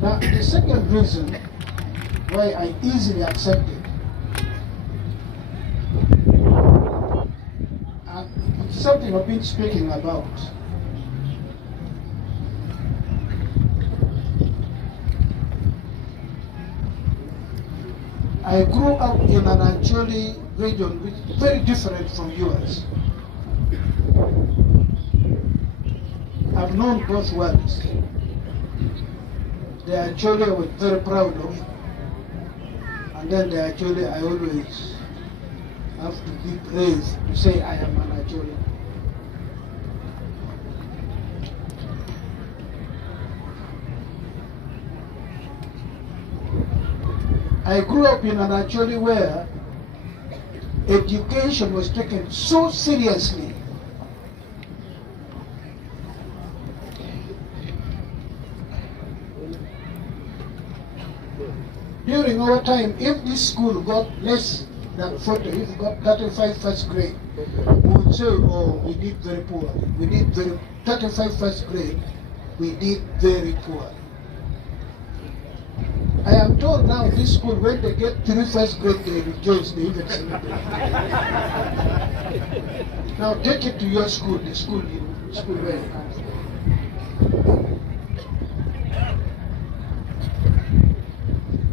Now, the second reason why I easily accepted, and it's something I've been speaking about. I grew up in an Acholi region which is very different from yours. I've known both worlds. The Acholi I was very proud of, and then the Acholi I always have to be praised to say I am an Acholi. I grew up in an Acholi where education was taken so seriously. During our time, if this school got less than 40, if it got 35 first grade, we would say, oh, we did very poor. We did 35 first grade, we did very poor. I am told now this school, when they get 3 first grade, they rejoice, they even celebrate. Now take it to your school, the school where you come from.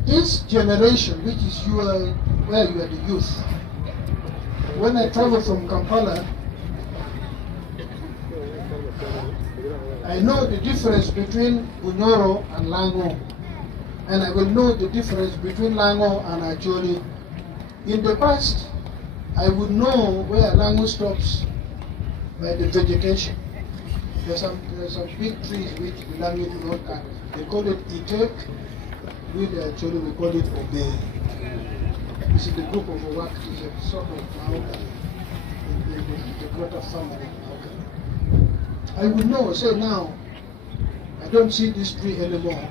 This generation, which is where you are the youth, when I travel from Kampala, I know the difference between Banyoro and Lango, and I will know the difference between Lango and Acholi. In the past, I would know where Lango stops by the vegetation. There's some big trees which the Lango do not cut. They call it Itek. We the Acholi, we call it Obey. This is the group of work, is a sort of mountain, the greater family. I would know, say now, I don't see this tree anymore.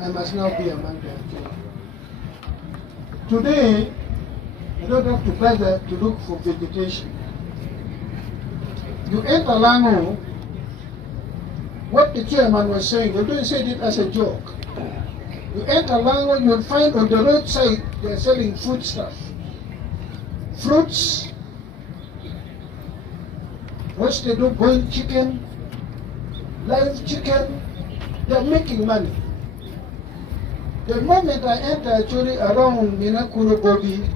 I must now be among the Acholi. Today, I don't have to bother to look for vegetation. You enter Lango, what the chairman was saying, although he said it as a joke, you enter Lango, you'll find on the roadside they're selling food stuff. Fruits, roasted boiled chicken, live chicken, they're making money. The moment I enter actually around Minakuru Bobby,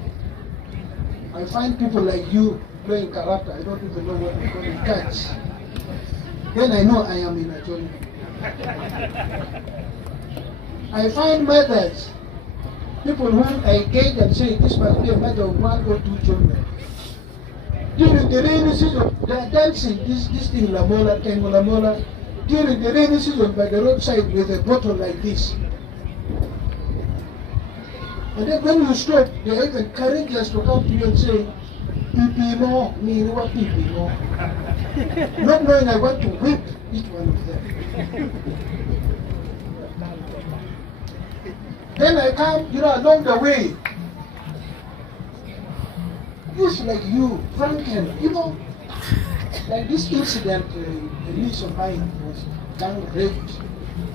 I find people like you playing karate. I don't even know what they call it, catch. Then I know I am in Acholi. I find mothers, people whom I gauge and say this must be a mother of 1 or 2 children. During the rainy season, they are dancing this thing Lamola, Tengo Lamola. During the rainy season by the roadside with a bottle like this. And then when you stop, they are even courageous to come to you and say, Pipi mo, me what pipi mo. Not knowing I want to whip each one of them. Then I come, along the way. Just like you, Franken, like this incident, a niece of mine was gang raped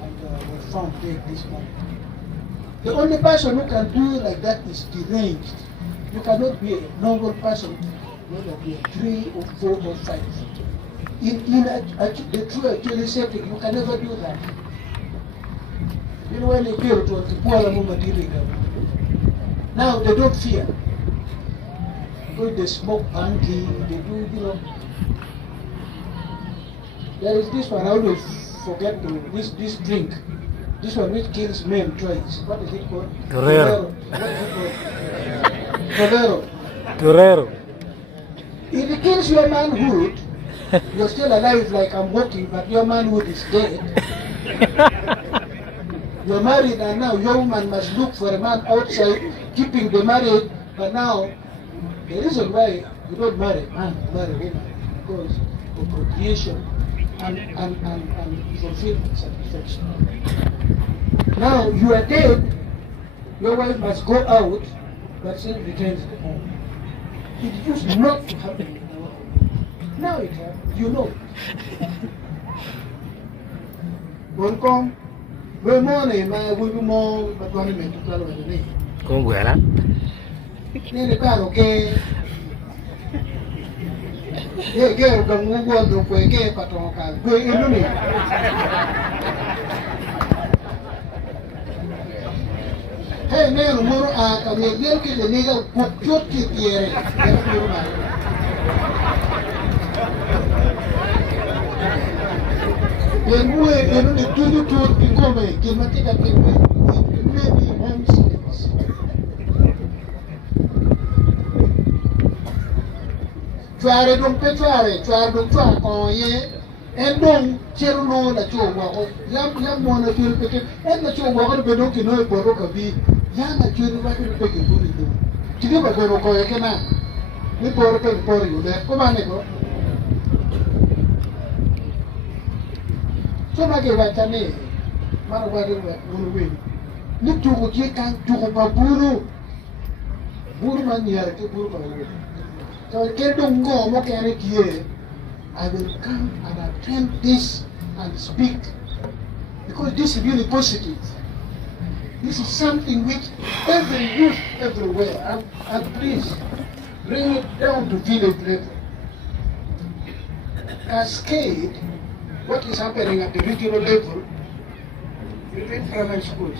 and was found dead this morning. The only person who can do like that is deranged. You cannot be a normal person, whether be a 3 or 4 or 5. In the true actually setting, you can never do that. When they kill to the poor woman, now they don't fear. Because they smoke banky, they do, There is this one, I always forget this drink. This one which kills men twice. What is it called? Torero. What is it called? Torero. If it kills your manhood, you're still alive like I'm walking, but your manhood is dead. You're married and now your woman must look for a man outside, keeping the marriage, but now the reason why you don't marry man, you marry woman, because of procreation and fulfillment, satisfaction. Now you are dead, your wife must go out, but still returns to home. It used not to happen in our home. Now it happens, you know. Welcome. we money ma we be more but one me to tell me. Come where? Ne caro che che Bagungu do che Batoro ka. Go iluni. Hey, ne moro a ka ne del che le nega pocchio che tiere. E lui non è tutto come che mattina che maybe homeless. Fare non per fare con ye e non c'era la ciò yam mona più perché e la ciò per non che noi può capire yana c'è una che perché pure tu ti devo quello che na mi porta per poi come ne go Soma ke wachane mara wadi buru ni tuko je kan tuko pa buru man yar ke buru pa so ke dongo mo ke ani kie I will come and attend this and speak because this is really positive. This is something which every youth everywhere and please bring it down to village level. Cascade what is happening at the regional level between primary schools.